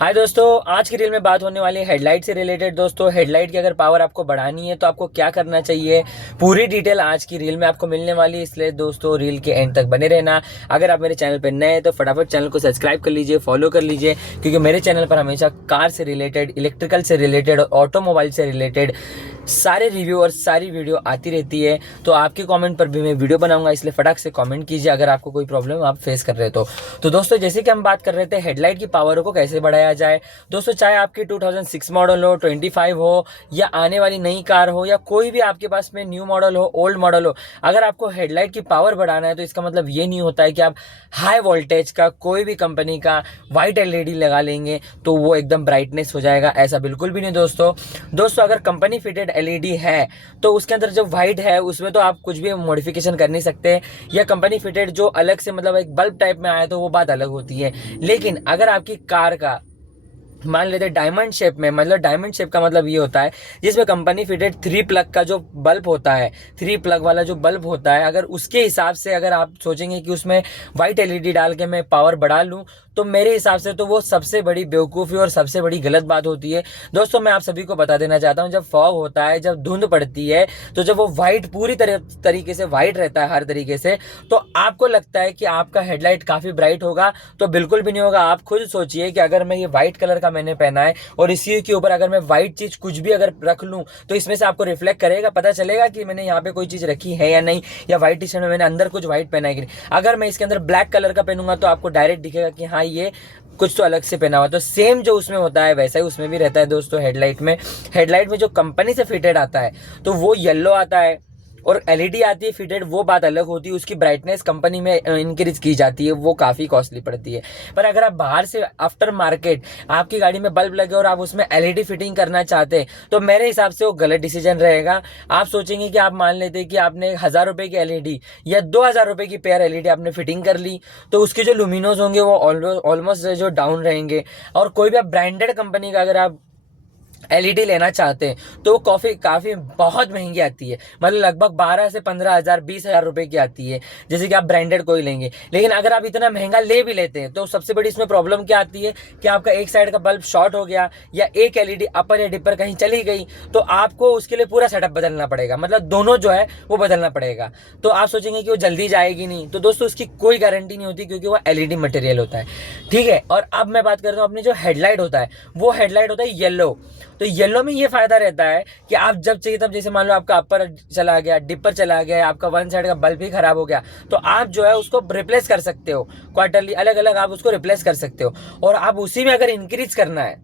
हाय दोस्तों, आज की रील में बात होने वाली है हेडलाइट से रिलेटेड। दोस्तों, हेडलाइट की अगर पावर आपको बढ़ानी है तो आपको क्या करना चाहिए, पूरी डिटेल आज की रील में आपको मिलने वाली है। इसलिए दोस्तों रील के एंड तक बने रहना। अगर आप मेरे चैनल पर नए हैं तो फटाफट चैनल को सब्सक्राइब कर लीजिए, फॉलो कर लीजिए, क्योंकि मेरे चैनल पर हमेशा कार से रिलेटेड, इलेक्ट्रिकल से रिलेटेड और ऑटोमोबाइल से रिलेटेड सारे रिव्यू और सारी वीडियो आती रहती है। तो आपके कमेंट पर भी मैं वीडियो बनाऊंगा, इसलिए फटाक से कमेंट कीजिए अगर आपको कोई प्रॉब्लम आप फेस कर रहे तो दोस्तों, जैसे कि हम बात कर रहे थे हेडलाइट की पावर को कैसे बढ़ाया जाए। दोस्तों, चाहे आपकी 2006 मॉडल हो, 25 हो, या आने वाली नई कार हो, या कोई भी आपके पास में न्यू मॉडल हो, ओल्ड मॉडल हो, अगर आपको हेडलाइट की पावर बढ़ाना है तो इसका मतलब ये नहीं होता है कि आप हाई वोल्टेज का कोई भी कंपनी का वाइट एलईडी लगा लेंगे तो वो एकदम ब्राइटनेस हो जाएगा। ऐसा बिल्कुल भी नहीं दोस्तों, अगर कंपनी फिटेड एलईडी है तो उसके अंदर जो वाइट है उसमें तो आप कुछ भी मॉडिफिकेशन कर नहीं सकते, या कंपनी फिटेड जो अलग से मतलब एक बल्ब टाइप में आया तो वो बात अलग होती है। लेकिन अगर आपकी कार का मान लेते हैं डायमंड शेप में, मतलब डायमंड शेप का मतलब ये होता है जिसमें कंपनी फिटेड 3 प्लग का जो बल्ब होता है, 3 प्लग वाला जो बल्ब होता है, अगर उसके हिसाब से अगर आप सोचेंगे कि उसमें वाइट एलईडी डाल के मैं पावर बढ़ा लूँ, तो मेरे हिसाब से तो वो सबसे बड़ी बेवकूफ़ी और सबसे बड़ी गलत बात होती है। दोस्तों, मैं आप सभी को बता देना चाहता हूँ, जब फॉग होता है, जब धुंध पड़ती है, तो जब वो वाइट पूरी तरीके से वाइट रहता है हर तरीके से, तो आपको लगता है कि आपका हेडलाइट काफ़ी ब्राइट होगा, तो बिल्कुल भी नहीं होगा। आप खुद सोचिए कि अगर मैं ये वाइट कलर का मैंने पहना है और इसी के ऊपर अगर मैं व्हाइट चीज कुछ भी अगर रख लूं तो इसमें से आपको रिफ्लेक्ट करेगा, पता चलेगा कि मैंने यहाँ पे कोई चीज रखी है या नहीं, या व्हाइट टी शर्ट में मैंने अंदर कुछ व्हाइट पहना है कि नहीं। अगर मैं इसके अंदर ब्लैक कलर का पहनूंगा तो आपको डायरेक्ट दिखेगा कि हाँ, ये कुछ तो अलग से पहना हुआ। तो सेम जो उसमें होता है वैसा ही उसमें भी रहता है दोस्तों। हेडलाइट में जो कंपनी से फिटेड आता है तो वो येलो आता है, और एलईडी आती है फिटेड, वो बात अलग होती है। उसकी ब्राइटनेस कंपनी में इंक्रीज की जाती है, वो काफ़ी कॉस्टली पड़ती है। पर अगर आप बाहर से आफ्टर मार्केट आपकी गाड़ी में बल्ब लगे और आप उसमें एलईडी फिटिंग करना चाहते हैं तो मेरे हिसाब से वो गलत डिसीजन रहेगा। आप सोचेंगे कि आप मान लेते कि आपने 1000 रुपये की एलईडी या 2000 रुपये की पेयर एलईडी आपने फिटिंग कर ली, तो उसके जो लुमिनोज होंगे वो ऑलमोस्ट जो डाउन रहेंगे। और कोई भी आप ब्रांडेड कंपनी का अगर आप एलईडी लेना चाहते हैं तो वो काफ़ी बहुत महंगी आती है, मतलब लगभग 12 से 15,000 20,000 रुपए की आती है, जैसे कि आप ब्रांडेड कोई लेंगे। लेकिन अगर आप इतना महंगा ले भी लेते हैं तो सबसे बड़ी इसमें प्रॉब्लम क्या आती है कि आपका एक साइड का बल्ब शॉर्ट हो गया या एक एलईडी अपर या डिपर कहीं चली गई तो आपको उसके लिए पूरा सेटअप बदलना पड़ेगा, मतलब दोनों जो है वो बदलना पड़ेगा। तो आप सोचेंगे कि वो जल्दी जाएगी नहीं, तो दोस्तों उसकी कोई गारंटी नहीं होती, क्योंकि वो एलईडी मटेरियल होता है, ठीक है। और अब मैं बात करता हूँ अपनी जो हेडलाइट होता है, वो हेडलाइट होता है येलो। तो येलो में ये फायदा रहता है कि आप जब चाहिए तब, जैसे मान लो आपका अपर चला गया, डिपर चला गया, आपका वन साइड का बल्ब ही खराब हो गया, तो आप जो है उसको रिप्लेस कर सकते हो क्वार्टरली, अलग अलग आप उसको रिप्लेस कर सकते हो। और आप उसी में अगर इंक्रीज करना है,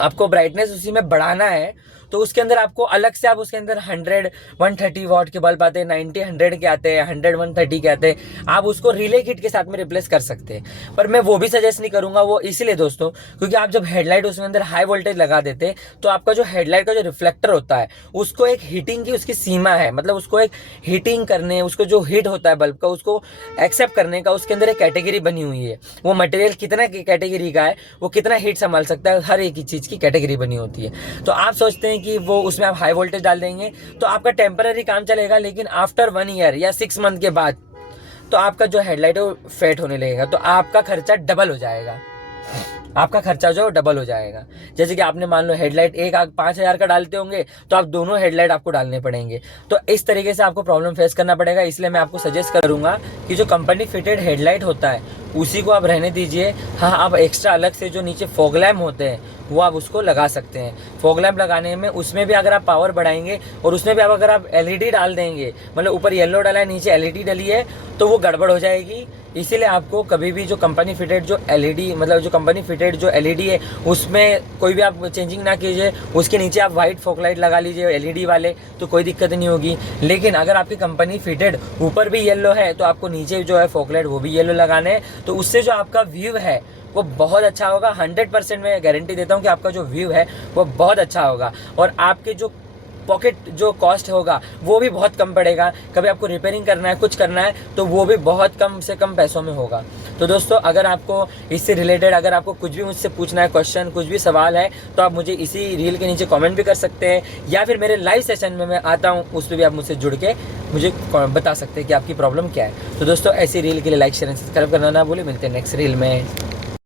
आपको ब्राइटनेस उसी में बढ़ाना है, तो उसके अंदर आपको अलग से आप उसके अंदर 100 130 वॉट के बल्ब आते हैं, 90 100 के आते हैं, 100 130 के आते हैं, आप उसको रिले किट के साथ में रिप्लेस कर सकते हैं। पर मैं वो भी सजेस्ट नहीं करूंगा, वो इसलिए दोस्तों क्योंकि आप जब हेडलाइट उसके अंदर हाई वोल्टेज लगा देते तो आपका जो हेडलाइट का जो रिफ्लेक्टर होता है उसको एक हीटिंग की उसकी सीमा है, मतलब उसको एक हीटिंग करने, उसको जो हीट होता है बल्ब का उसको एक्सेप्ट करने का उसके अंदर एक कैटेगरी बनी हुई है। वो मटेरियल कितना कैटेगरी का है, वो कितना हीट संभाल सकता है, हर एक चीज़ की कैटेगरी बनी होती है। तो आप सोचते हैं कि वो उसमें आप हाई वोल्टेज डाल देंगे तो आपका टेम्पररी काम चलेगा, लेकिन आफ्टर 1 ईयर या 6 मंथ के बाद तो आपका जो हेडलाइट है वो फेट होने लगेगा, तो आपका खर्चा डबल हो जाएगा, आपका खर्चा जो डबल हो जाएगा। जैसे कि आपने मान लो हेडलाइट 5,000 का डालते होंगे तो आप दोनों हेडलाइट आपको डालने पड़ेंगे, तो इस तरीके से आपको प्रॉब्लम फेस करना पड़ेगा। इसलिए मैं आपको सजेस्ट करूंगा कि जो कंपनी फिटेड हेडलाइट होता है उसी को आप रहने दीजिए। हाँ, आप एक्स्ट्रा अलग से जो नीचे फॉग लैम्प होते हैं वो आप उसको लगा सकते हैं। फॉग लैम्प लगाने में उसमें भी अगर आप पावर बढ़ाएंगे और उसमें भी अगर आप एलईडी डाल देंगे, मतलब ऊपर येलो डाला है नीचे एलईडी डली है, तो वो गड़बड़ हो जाएगी। इसीलिए आपको कभी भी जो कंपनी फिटेड जो एलईडी, मतलब जो कंपनी फिटेड जो एलईडी है उसमें कोई भी आप चेंजिंग ना कीजिए, उसके नीचे आप वाइट फॉग लाइट लगा लीजिए एलईडी वाले, तो कोई दिक्कत नहीं होगी। लेकिन अगर आपकी कंपनी फिटेड ऊपर भी येलो है तो आपको नीचे जो है फॉग लाइट वो भी येलो लगाने हैं, तो उससे जो आपका व्यू है वो बहुत अच्छा होगा। 100% मैं गारंटी देता हूँ कि आपका जो व्यू है वो बहुत अच्छा होगा, और आपके जो पॉकेट जो कॉस्ट होगा वो भी बहुत कम पड़ेगा। कभी आपको रिपेयरिंग करना है, कुछ करना है, तो वो भी बहुत कम से कम पैसों में होगा। तो दोस्तों, अगर आपको इससे रिलेटेड अगर आपको कुछ भी मुझसे पूछना है, क्वेश्चन कुछ भी सवाल है, तो आप मुझे इसी रील के नीचे कमेंट भी कर सकते हैं, या फिर मेरे लाइव सेशन में मैं आता हूँ उस पर भी आप मुझसे जुड़ के मुझे बता सकते हैं कि आपकी प्रॉब्लम क्या है। तो दोस्तों, ऐसी रील के लिए लाइक शेयर एंड सब्सक्राइब करना ना भूलें। मिलते हैं नेक्स्ट रील में।